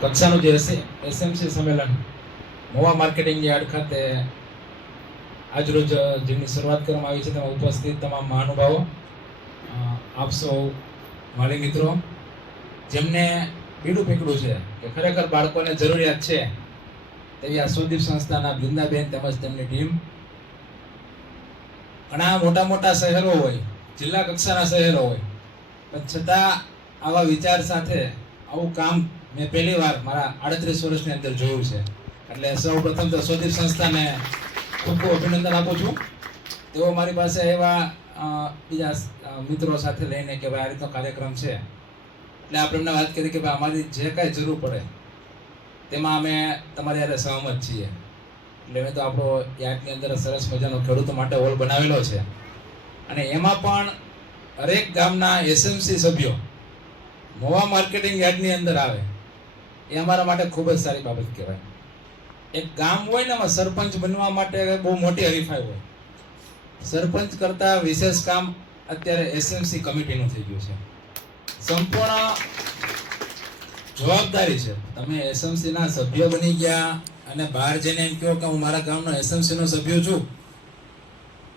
કક્ષાનું જે એસએમસી સંમેલન, મોવા માર્કેટિંગ યાર્ડ ખાતે આજરોજ જેમની શરૂઆત કરવામાં આવી છે, તેમાં ઉપસ્થિત તમામ મહાનુભાવો આપ સૌ, મારી મિત્રો, જેમને પીડું પીકડું છે કે ખરેખર બાળકોને જરૂરિયાત છે, તેવી આ સુદીપ સંસ્થાના બૃંદાબેન તેમજ તેમની ટીમ. ઘણા મોટા મોટા શહેરો હોય, જિલ્લા કક્ષાના શહેરો હોય, પણ છતાં આવા વિચાર સાથે આવું કામ મેં પહેલી વાર મારા આડત્રીસ વર્ષની અંદર જોયું છે. એટલે સૌ પ્રથમ તો સ્વદીપ સંસ્થાને ખૂબ ખૂબ અભિનંદન આપું છું. તેઓ મારી પાસે એવા બીજા મિત્રો સાથે લઈને કે ભાઈ આ રીતનો કાર્યક્રમ છે. એટલે આપણે એમને વાત કરી કે ભાઈ અમારી જે કાંઈ જરૂર પડે, તેમાં અમે તમારી હારે સહમત છીએ. એટલે મેં તો આપણો યાર્ડની અંદર સરસ મજાનો ખેડૂતો માટે હોલ બનાવેલો છે. અને એમાં પણ હરેક ગામના એસએમસી સભ્યો મોવા માર્કેટિંગ યાર્ડની અંદર આવે. એ અમારા માટે ખૂબ જ સારી બાબત કહેવાય. એક ગામ હોય ને એમાં સરપંચ બનવા માટે બહુ મોટી હરીફાઈ હોય. સરપંચ કરતા વિશેષ કામ અત્યારે એસએમસી કમિટીનું થઈ ગયું છે. સંપૂર્ણ જવાબદારી છે. તમે એસએમસીના સભ્ય બની ગયા અને બહાર જઈને એમ કહો કે હું મારા ગામનો એસએમસી નો સભ્ય છું.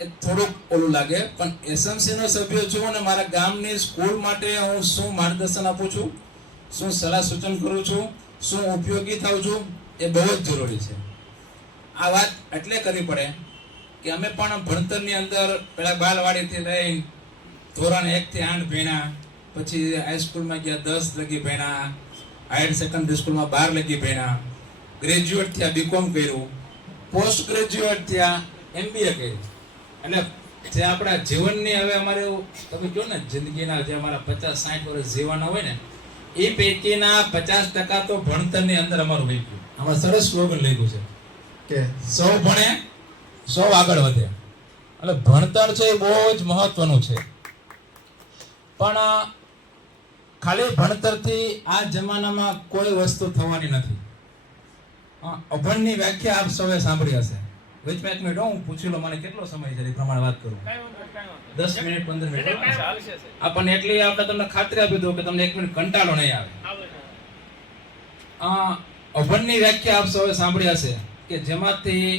એ થોડુંક ઓલું લાગે, પણ એસએમસીનો સભ્ય છું અને મારા ગામની સ્કૂલ માટે હું શું માર્ગદર્શન આપું છું? શું સલાહ સૂચન કરું છું? શું ઉપયોગી થાઉં છું એ બહુ જ જરૂરી છે. આ વાત એટલે કરવી પડે કે અમે પણ ભણતરની અંદર પહેલાં બાલવાડીથી લઈ ધોરણ એકથી આઠ ભણ્યા, પછી હાઈસ્કૂલમાં ગયા દસ લગી ભણ્યા હાયર સેકન્ડરી સ્કૂલમાં બાર લગી ભણ્યા ગ્રેજ્યુએટ થયા બીકોમ કર્યું પોસ્ટ ગ્રેજ્યુએટ થયા એમબીએ કર્યું. એટલે જે આપણા જીવનની હવે અમારે તમે કહો ને, જિંદગીના જે અમારા પચાસ સાઠ વર્ષ જીવવાના હોય ને એ પૈકીના પચાસ ટકા તો ભણતરની અંદર અમારું લઈ ગયું. આમાં સરસ સ્લોગન લખ્યું છે કે સૌ ભણે, સૌ આગળ વધે. એટલે ભણતર છે એ બહુ જ મહત્વનું છે. પણ ખાલી ભણતરથી આ જમાનામાં કોઈ વસ્તુ થવાની નથી. અભણની વ્યાખ્યા આપ સૌએ સાંભળી હશે. વચમાં એક મિનિટ હું પૂછી લો મને કેટલો સમય છે એ પ્રમાણે વાત કરું. દસ મિનિટ પંદર મિનિટ. આપણને એટલી આપણે તમને ખાતરી આપી દઉં કે તમને એક મિનિટ કંટાળો નહીં આવે. અભણની વ્યાખ્યા આપ સૌએ સાંભળી હશે કે જેમાંથી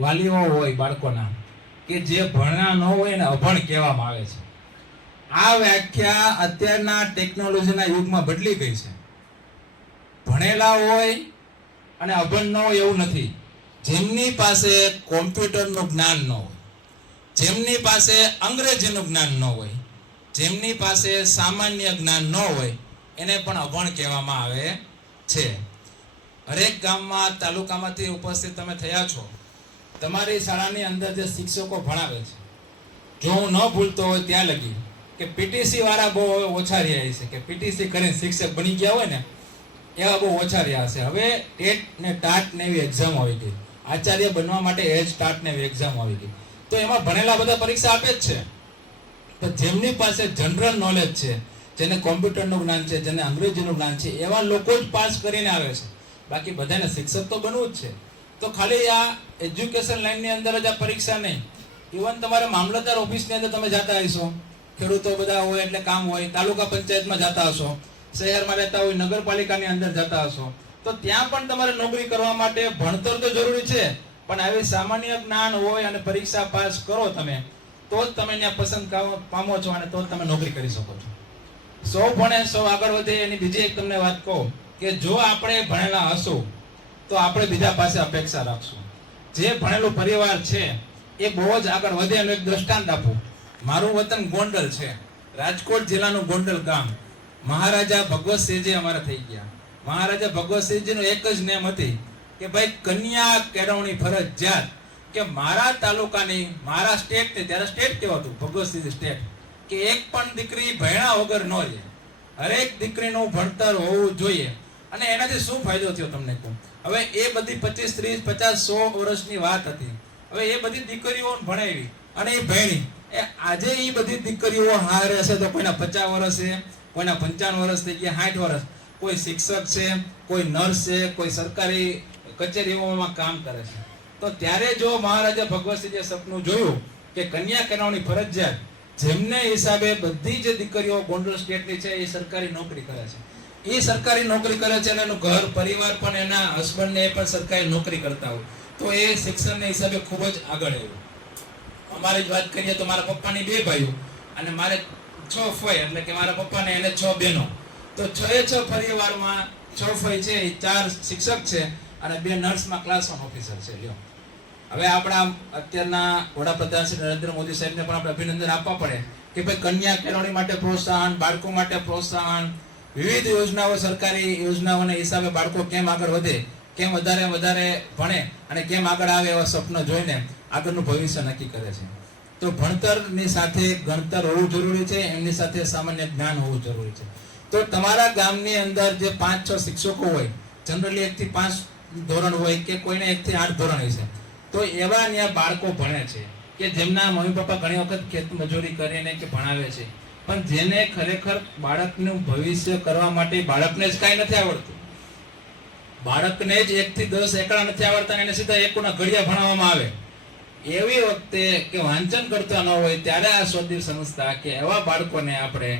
વાલીઓ હોય બાળકોના કે જે ભણ્યા ન હોય એને અભણ કહેવામાં આવે છે. આ વ્યાખ્યા અત્યારના ટેકનોલોજીના યુગમાં બદલી ગઈ છે. ભણેલા હોય અને અભણ ન હોય એવું નથી. જેમની પાસે કોમ્પ્યુટરનું જ્ઞાન ન હોય, જેમની પાસે અંગ્રેજીનું જ્ઞાન ન હોય, જેમની પાસે સામાન્ય જ્ઞાન ન હોય, એને પણ અભણ કહેવામાં આવે છે. હરેક ગામમાં, તાલુકામાંથી ઉપસ્થિત તમે થયા છો. તમારી શાળાની અંદર જે શિક્ષકો ભણાવે છે, જો હું ન ભૂલતો હોય ત્યાં લગી કે પીટીસી વાળા બહુ ઓછા રહ્યા છે કે પીટીસી કરીને શિક્ષક બની ગયા હોય ને, એવા બહુ ઓછા રહ્યા છે હવે ટેટ ને ટાટ ને એવી એક્ઝામ આવી ગઈ. આચાર્ય બનવા માટે એજ સ્ટાર્ટ ને એક્ઝામ આવી ગઈ. તો એમાં ભણેલા બધા પરીક્ષા આપે જ છે. તો જેમની પાસે જનરલ નોલેજ છે, જેને કોમ્પ્યુટરનું જ્ઞાન છે, જેને અંગ્રેજીનું જ્ઞાન છે, એવા લોકો જ પાસ કરીને આવે છે. બાકી બધાને શિક્ષક તો બનવું જ છે. તો ખાલી આ એજ્યુકેશન લાઈનની અંદર જ આ પરીક્ષા નહીં. ઇવન તમારે મામલતદાર ઓફિસની અંદર તમે જતા હશો. ખેડૂતો બધા હોય એટલે કામ હોય, તાલુકા પંચાયતમાં જતા હશો. શહેરમાં રહેતા હોય, નગરપાલિકાની અંદર જતા હશો. તો ત્યાં પણ તમારે નોકરી કરવા માટે ભણતર તો જરૂરી છે, પણ આવી સામાન્ય જ્ઞાન હોય અને પરીક્ષા પાસ કરો તમે, તો જ તમે ત્યાં પસંદ પામો છો અને તો જ તમે નોકરી કરી શકો છો. સૌ ભણે, સૌ આગળ વધે એની બીજી એક તમને વાત કહું કે જો આપણે ભણેલા હશું, તો આપણે બીજા પાસે અપેક્ષા રાખશું. જે ભણેલું પરિવાર છે, એ બહુ જ આગળ વધે એનું એક દ્રષ્ટાંત આપું. મારું વતન ગોંડલ છે, રાજકોટ જિલ્લાનું ગોંડલ ગામ. મહારાજા ભગવતસિંહજી અમારા થઈ ગયા. મહારાજા ભગવતસિંહજીનું એક જ નેમ હતી કે ભાઈ કન્યા કેળવણી ફરજિયાત કે મારા તાલુકાની, મારા સ્ટેટ ત્યારે સ્ટેટ કહેવાતું ભગવતસિંહ સ્ટેટ કે એક પણ દીકરી ભણ્યા વગર ન રહે. હરેક દીકરીનું ભણતર હોવું જોઈએ. અને એનાથી શું ફાયદો થયો તમને કહું? હવે એ બધી પચીસ, ત્રીસ, પચાસ, સો વર્ષની વાત હતી. હવે એ બધી દીકરીઓ ભણાવી અને એ ભણી. એ આજે એ બધી દીકરીઓ હારે હશે તો કોઈના પચાસ વર્ષ છે, કોઈના પંચાવન વર્ષ થઈ ગયા, સાઠ વર્ષ. કોઈ શિક્ષક છે, કોઈ નર્સ છે, કોઈ સરકારી કચેરીઓમાં કામ કરે છે. તો ત્યારે જો મહારાજા ભગવતસિંહે સપનું જોયું કે કન્યા કેળવણી ફરજિયાત, જેમને હિસાબે બધી જ દીકરીઓ ગોંડલ સ્ટેટની છે, એ સરકારી નોકરી કરે છે. એ સરકારી નોકરી કરે છે અને એનું ઘર, પરિવાર પણ એના હસબન્ડને એ પણ સરકારી નોકરી કરતા હોય. તો એ શિક્ષણને હિસાબે ખૂબ જ આગળ આવ્યું. અમારી જ વાત કરીએ તો મારા પપ્પાની બે ભાઈઓ અને મારે છ ફોય, એટલે કે મારા પપ્પાને એને છ બહેનો. તો છ એ છ પરિવારમાં છ ફઈ છે, એ ચાર શિક્ષક છે અને બે નર્સમાં ક્લાસ ઓફિસર છે. લ્યો. હવે આપણા અત્યારના વડાપ્રધાન શ્રી નરેન્દ્ર મોદી સાહેબને પણ આપણે અભિનંદન આપવા પડે કે ભાઈ કન્યા કેળવણી માટે પ્રોત્સાહન, બાળકો માટે પ્રોત્સાહન, વિવિધ યોજનાઓ, સરકારી યોજનાઓના હિસાબે બાળકો કેમ આગળ વધે, કેમ વધારે વધારે ભણે અને કેમ આગળ આવે એવા સ્વપ્ન જોઈને આગળનું ભવિષ્ય નક્કી કરે છે. તો ભણતરની સાથે ગણતર હોવું જરૂરી છે, એમની સાથે સામાન્ય જ્ઞાન હોવું જરૂરી છે. તો તમારા ગામની અંદર જે પાંચ, છ શિક્ષકો હોય જનરલી એકથી પાંચ ધોરણ હોય કે કોઈને એકથી આઠ ધોરણ હોય છે, તો એવા ત્યાં બાળકો ભણે છે કે જેમના મમ્મી પપ્પા ઘણી વખત ખેત મજૂરી કરીને કે ભણાવે છે. પણ જેને ખરેખર બાળકનું ભવિષ્ય કરવા માટે બાળકને જ કાંઈ નથી આવડતું. બાળકને જ એકથી દસ એકડા નથી આવડતા એને સીધા એકના ઘડિયા ભણાવવામાં આવે. એવી વખતે કે વાંચન કરતા ન હોય ત્યારે આ સ્વદીપ સંસ્થા કે એવા બાળકોને આપણે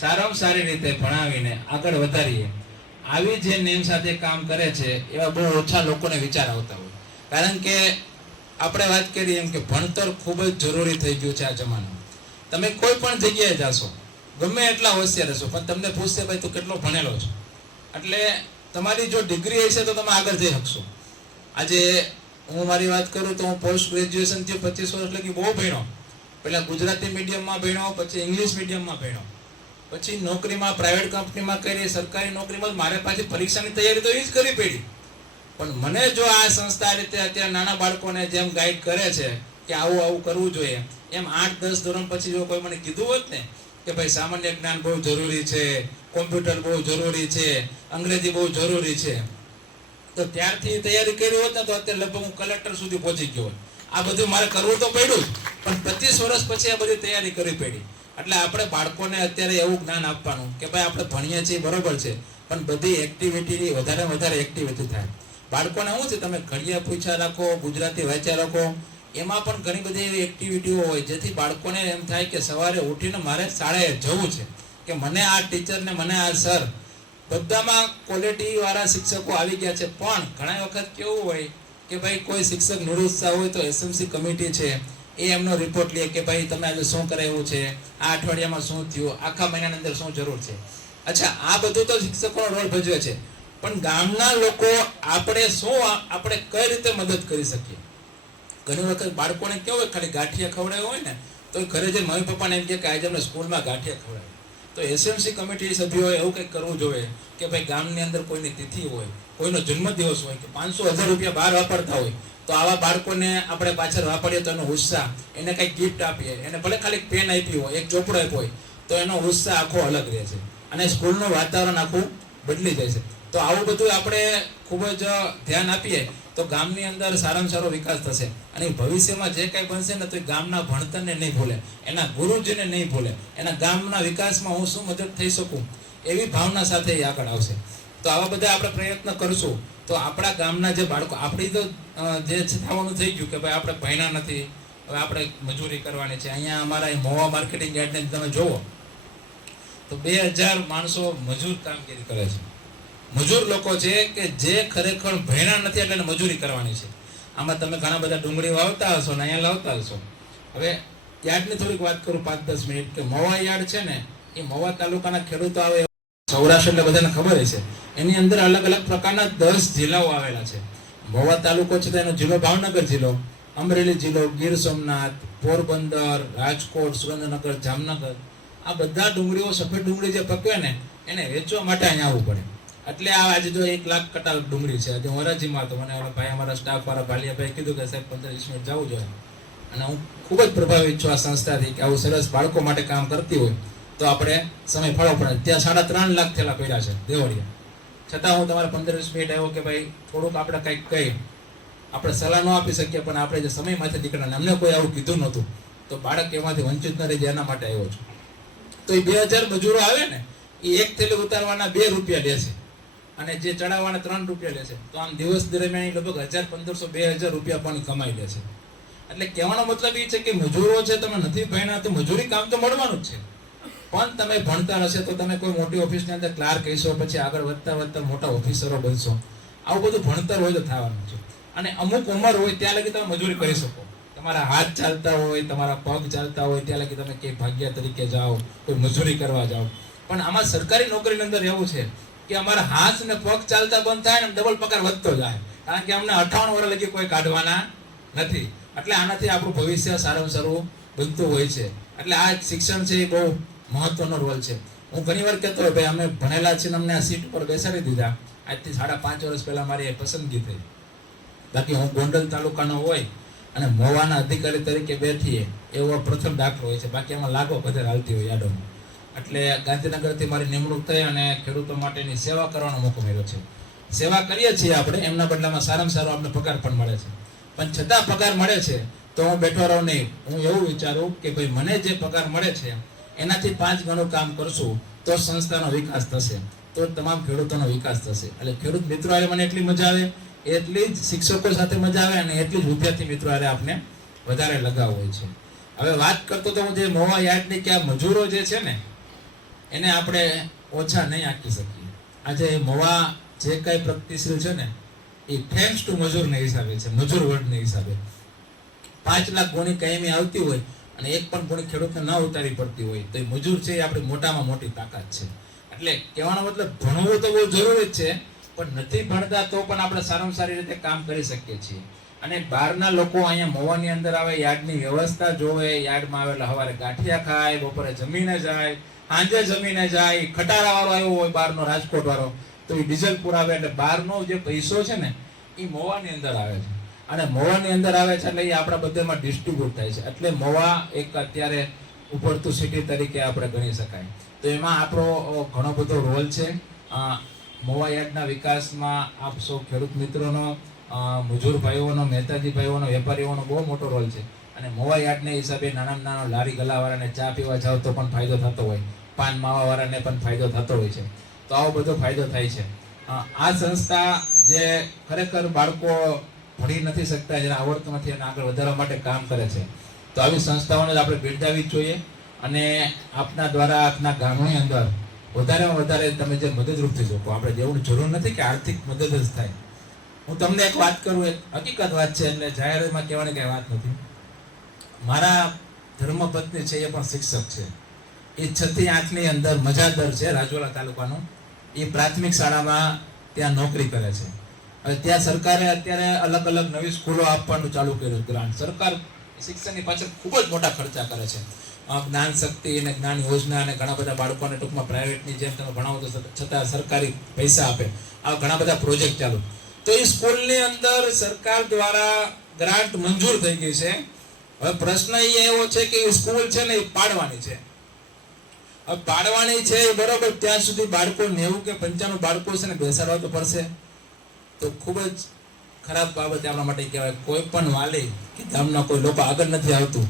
સારામાં સારી રીતે ભણાવીને આગળ વધારીએ. આવી જે નેમ સાથે કામ કરે છે, એવા બહુ ઓછા લોકોને વિચાર આવતા હોય. કારણ કે આપણે વાત કરીએ એમ કે ભણતર ખૂબ જ જરૂરી થઈ ગયું છે આ જમાનામાં. તમે કોઈ પણ જગ્યાએ જાશો, ગમે એટલા હોશિયાર હશો, પણ તમને પૂછશે, ભાઈ, તું કેટલો ભણેલો છો? એટલે તમારી જો ડિગ્રી હશે તો તમે આગળ જઈ શકશો. આજે હું મારી વાત કરું તો હું પોસ્ટ ગ્રેજ્યુએશનથી પચીસ વર્ષ લગી બહુ ભણ્યો. પહેલા ગુજરાતી મીડિયમમાં ભણ્યો, પછી ઇંગ્લિશ મીડિયમમાં ભણ્યો. પછી નોકરીમાં પ્રાઇવેટ કંપનીમાં કરી, સરકારી નોકરીમાં મારે પાછી પરીક્ષાની તૈયારી તો એ જ કરવી પડી. પણ મને જો આ સંસ્થા રીતે અત્યારે નાના બાળકોને જેમ ગાઈડ કરે છે કે આવું આવું કરવું જોઈએ, એમ આઠ, દસ ધોરણ પછી જો કોઈ મને કીધું હોત ને કે ભાઈ સામાન્ય જ્ઞાન બહુ જરૂરી છે કોમ્પ્યુટર બહુ જરૂરી છે, અંગ્રેજી બહુ જરૂરી છે, તો ત્યારથી તૈયારી કરી હોત ને તો અત્યારે લગભગ હું કલેક્ટર સુધી પહોંચી ગયો હોત. આ બધું મારે કરવું તો પડ્યું પણ પચીસ વર્ષ પછી આ બધી તૈયારી કરવી પડી. એટલે આપણે બાળકોને અત્યારે એવું જ્ઞાન આપવાનું કે ભાઈ આપણે ભણીએ છીએ, બરોબર છે, પણ બધી એક્ટિવિટી વધારે વધારે એક્ટિવિટી થાય. બાળકોને શું છે, તમે ઘડિયા પૂછ્યા રાખો, ગુજરાતી વાંચ્યા રાખો, એમાં પણ ઘણી બધી એવી એક્ટિવિટીઓ હોય, જેથી બાળકોને એમ થાય કે સવારે ઉઠીને મારે શાળાએ જવું છે. કે મને આ ટીચર ને મને આ સર બધામાં ક્વોલિટી વાળા શિક્ષકો આવી ગયા છે. પણ ઘણા વખત કેવું હોય કે ભાઈ કોઈ શિક્ષક નિરુત્સાહ હોય તો એસએમસી કમિટી છે એ એમનો રિપોર્ટ લે કે ભાઈ તમે આજે શું કરાવ્યું છે? આ અઠવાડિયામાં શું થયું? આખા મહિનાની અંદર શું જરૂર છે? અચ્છા, આ બધું તો શિક્ષકોનો રોલ ભજવે છે. પણ ગામના લોકો આપણે શું આપણે કઈ રીતે મદદ કરી શકીએ? ઘણી વખત બાળકોને કેવું હોય, ખાલી ગાંઠિયા ખવડાવ્યા હોય ને, તો ઘરે જે મમ્મી પપ્પાને એમ કે, આજે અમને સ્કૂલમાં ગાંઠિયા ખવડાવ્યા. તો એસએમસી કમિટી સભ્યોએ એવું કંઈક કરવું જોઈએ કે ભાઈ ગામની અંદર કોઈની તિથિ હોય, કોઈનો જન્મદિવસ હોય કે પાંચસો હજાર રૂપિયા બહાર વાપરતા હોય, તો આવા બાળકોને આપણે પાછળ વાપરીએ તો એનો ઉત્સાહ, એને કંઈક ગિફ્ટ આપીએ, એને ભલે ખાલી પેન આપી હોય, એક ચોપડો આપ્યો હોય, તો એનો ઉત્સાહ આખો અલગ રહે છે. અને સ્કૂલનું વાતાવરણ આખું બદલી જાય છે. તો આવું બધું આપણે ખૂબ જ ધ્યાન આપીએ તો ગામની અંદર સારામાં સારો વિકાસ થશે. અને ભવિષ્યમાં જે કંઈ બનશે ને તો એ ગામના ભણતરને નહીં ભૂલે, એના ગુરુજીને નહીં ભૂલે, એના ગામના વિકાસમાં હું શું મદદ થઈ શકું એવી ભાવના સાથે એ આગળ આવશે. તો આવા બધા આપણે પ્રયત્ન કરશું. તો આપણા ગામના જે બાળકો, આપણી તો જે થવાનું થઈ ગયું કે ભાઈ આપણે ભણ્યા નથી, હવે આપણે મજૂરી કરવાની છે. અહીંયા અમારા મોવા માર્કેટિંગ યાર્ડને તમે જુઓ. તો બે હજાર માણસો મજૂર કામગીરી કરે છે. મજૂર લોકો છે કે જે ખરેખર ભણ્યા નથી એટલે મજૂરી કરવાની છે. આમાં તમે ઘણા બધા ડુંગળી વાવતા હશો ને અહીંયા લાવતા હશો. હવે યાર્ડની થોડીક વાત કરું પાંચ દસ મિનિટ કે મવા યાર્ડ છે ને, એ મવા તાલુકાના ખેડૂતો આવે સૌરાષ્ટ્ર એટલે બધાને ખબર છે એની અંદર અલગ અલગ પ્રકારના દસ જિલ્લાઓ આવેલા છે. મવા તાલુકો છે તો એનો જિલ્લો ભાવનગર જિલ્લો, અમરેલી જિલ્લો, ગીર સોમનાથ, પોરબંદર, રાજકોટ, સુરેન્દ્રનગર, જામનગર. આ બધા ડુંગળીઓ સફેદ ડુંગળી જે પકવે ને, એને વેચવા માટે અહીંયા આવવું પડે. એટલે આ આજે જો એક લાખ કટાલ ડુંગળી છે. આજે હું હરાજીમાં હતો મને ઓલા ભાઈ, અમારા સ્ટાફ વાળા ભાલિયાભાઈ કીધું કે સાહેબ, પંદર વીસ મિનિટ જવું જોઈએ. અને હું ખૂબ જ પ્રભાવિત છું આ સંસ્થાથી કે આવું સરસ બાળકો માટે કામ કરતી હોય તો આપણે સમય ફાળવો પડે ત્યાં સાડા ત્રણ લાખ થેલા પડ્યા છે દેવળિયા. છતાં હું તમારે પંદર વીસ મિનિટ આવ્યો કે ભાઈ, થોડુંક આપણે કંઈક કહી. આપણે સલાહ ન આપી શકીએ, પણ આપણે જે સમયમાંથી નીકળ્યા અમને કોઈ આવું કીધું નહોતું. તો બાળક એમાંથી વંચિત ન રહી જાય એના માટે આવ્યો છું. તો એ બે હજાર મજૂરો આવે ને, એ એક થેલી ઉતારવાના બે રૂપિયા લે છે. અને જે ચડાવવાના ત્રણ રૂપિયા લે છે, તો આમ દિવસ દરમિયાન લગભગ હજાર પંદરસો બે હજાર રૂપિયા પણ કમાઈ લે છે. એટલે કહેવાનો મતલબ એ છે કે મજૂરો છે, તમે નથી ભણ્યા, તો મજૂરી કામ તો મળવાનું જ છે. પણ તમે ભણતા હશે તો તમે કોઈ મોટી ઓફિસની અંદર ક્લાર્ક કહીશો પછી આગળ વધતા વધતા મોટા ઓફિસરો બનશો. આવું બધું ભણતર હોય તો થવાનું છે. અને અમુક ઉંમર હોય ત્યાં લગી તમે મજૂરી કરી શકો. તમારા હાથ ચાલતા હોય, તમારા પગ ચાલતા હોય, ત્યાં લગી તમે કે ભાગ્યા તરીકે જાઓ, કોઈ મજૂરી કરવા જાઓ. પણ આમાં સરકારી નોકરીની અંદર એવું છે. કે અમારા હાથ ને પગ ચાલતા બંધ થાય ને ડબલ પગાર વધતો જાય. કારણ કે અમને અઠાવન વર્ષ લગી કોઈ કાઢવાના નથી. એટલે આનાથી આપણું ભવિષ્ય સારામાં સારું બનતું હોય છે. એટલે આ શિક્ષણ છે એ બહુ મહત્વનો રોલ છે. હું ઘણી વાર કહેતો હોય, ભાઈ, અમે ભણેલા છીએ અમને આ સીટ પર બેસાડી દીધા. આજથી સાડા પાંચ વર્ષ પહેલાં મારી પસંદગી થઈ. બાકી હું ગોંડલ તાલુકાનો હોય અને મોવાના અધિકારી તરીકે બેઠીએ એવો પ્રથમ દાખલો હોય છે. બાકી એમાં લાગો બધે હાલતી હોય યાદોમાં. એટલે ગાંધીનગરથી મારી નિમણૂક થઈ અને ખેડૂતો માટેની સેવા કરવાનો મોકો મળ્યો છે. સેવા કરીએ છીએ આપણે, એમના બદલામાં સારામાં સારો આપણે પગાર પણ મળે છે. પણ છતાં પગાર મળે છે, તો હું બેઠો રહું નહીં. હું એવું વિચારું કે ભાઈ મને જે પગાર મળે છે, એનાથી પાંચ ગણું કામ કરશું, તો સંસ્થાનો વિકાસ થશે, તો તમામ ખેડૂતોનો વિકાસ થશે. એટલે ખેડૂત મિત્રો આવે મને એટલી મજા આવે, એટલી જ શિક્ષકો સાથે મજા આવે અને એટલી જ વિદ્યાર્થી મિત્રો આવે આપણે વધારે લગાવ હોય છે. હવે વાત કરતો તો હું જે મોવા યાર્ડની કે આ મજૂરો જે છે ને એને આપણે ઓછા નહીં આંકી શકીએ. આજે મોવા જે કાંઈ પ્રગતિશીલ છે ને, એ થેન્ક્સ ટુ મજૂરને હિસાબે છે, મજૂર વર્ગને હિસાબે. પાંચ લાખ ગુણી કાયમી આવતી હોય અને એક પણ ગુણી ખેડૂતને ન ઉતારી પડતી હોય, તો એ મજૂર છે એ આપણી મોટામાં મોટી તાકાત છે. એટલે કહેવાનો મતલબ, ભણવું તો બહુ જરૂરી છે, પણ નથી ભણતા તો પણ આપણે સારામાં સારી રીતે કામ કરી શકીએ છીએ. અને બહારના લોકો અહીંયા મોવાની અંદર આવે, યાર્ડની વ્યવસ્થા જોવે, યાર્ડમાં આવેલા સવારે ગાંઠિયા ખાય, બપોરે જમીને જાય સાંજે જમીને જાય ખટારા વાળો આવ્યો હોય બહારનો રાજકોટ વાળો તો એ ડીઝલ પુરાવે એટલે બહારનો જે પૈસો છે ને, એ મોવાની અંદર આવે છે. અને મોવાની અંદર આવે છે એટલે એ આપણા બધામાં ડિસ્ટ્રીબ્યુટ થાય છે. એટલે મોવા એક અત્યારે ઉભરતું સિટી તરીકે આપણે ગણી શકાય. તો એમાં આપણો ઘણો બધો રોલ છે. મોવા યાર્ડના વિકાસમાં આપ સૌ ખેડૂત મિત્રોનો મજૂર ભાઈઓનો, મહેતાજી ભાઈઓનો, વેપારીઓનો બહુ મોટો રોલ છે. અને મોવા યાર્ડને હિસાબે નાનામાં નાનો લારી ગલાવાળાને ચા પીવા જાવ તો પણ ફાયદો થતો હોય. પાન માવા વાળાને પણ ફાયદો થતો હોય છે. તો આવો બધો ફાયદો થાય છે. આ સંસ્થા જે ખરેખર બાળકો ભણી નથી શકતા, જેને આવડતું નથી અને આગળ વધારવા માટે કામ કરે છે. તો આવી સંસ્થાઓને આપણે બિરદાવી જોઈએ અને આપના દ્વારા, આપના ગામોની અંદર વધારેમાં વધારે તમે જે મદદરૂપ થઈ શકો આપણે જેવું જરૂર નથી કે આર્થિક મદદ જ થાય. હું તમને એક વાત કરું, એક હકીકત વાત છે, એટલે જાહેરમાં કહેવાની કંઈ વાત નથી. મારા ધર્મપત્ની છે, એ પણ શિક્ષક છે. એ છ આંખની અંદર મજાદર છે, રાજોલા તાલુકાનું. એ પ્રાથમિક શાળામાં ત્યાં નોકરી કરે છે. હવે ત્યાં સરકારે અત્યારે અલગ અલગ નવી સ્કૂલો આપવાનું ચાલુ કર્યું ગ્રાન્ટ. સરકાર શિક્ષણની પાછળ ખૂબ જ મોટા ખર્ચા કરે છે. જ્ઞાન શક્તિ અને જ્ઞાન યોજના અને ઘણા બધા બાળકોને ટૂંકમાં પ્રાઇવેટની જેમ તમે ભણાવો તો છતાં સરકારી પૈસા આપે. આ ઘણા બધા પ્રોજેક્ટ ચાલુ. તો એ સ્કૂલની અંદર સરકાર દ્વારા ગ્રાન્ટ મંજૂર થઈ ગઈ છે. હવે પ્રશ્ન એ એવો છે કે એ સ્કૂલ છે ને એ પાડવાની છે. હવે પાડવાની છે બરોબર, ત્યાં સુધી બાળકો નેવું કે પંચાણું બાળકો છે ને બેસાડવા તો પડશે. તો ખૂબ જ ખરાબ બાબત આપણા માટે કહેવાય. કોઈ પણ વાલી કે ગામના કોઈ લોકો આગળ નથી આવતું.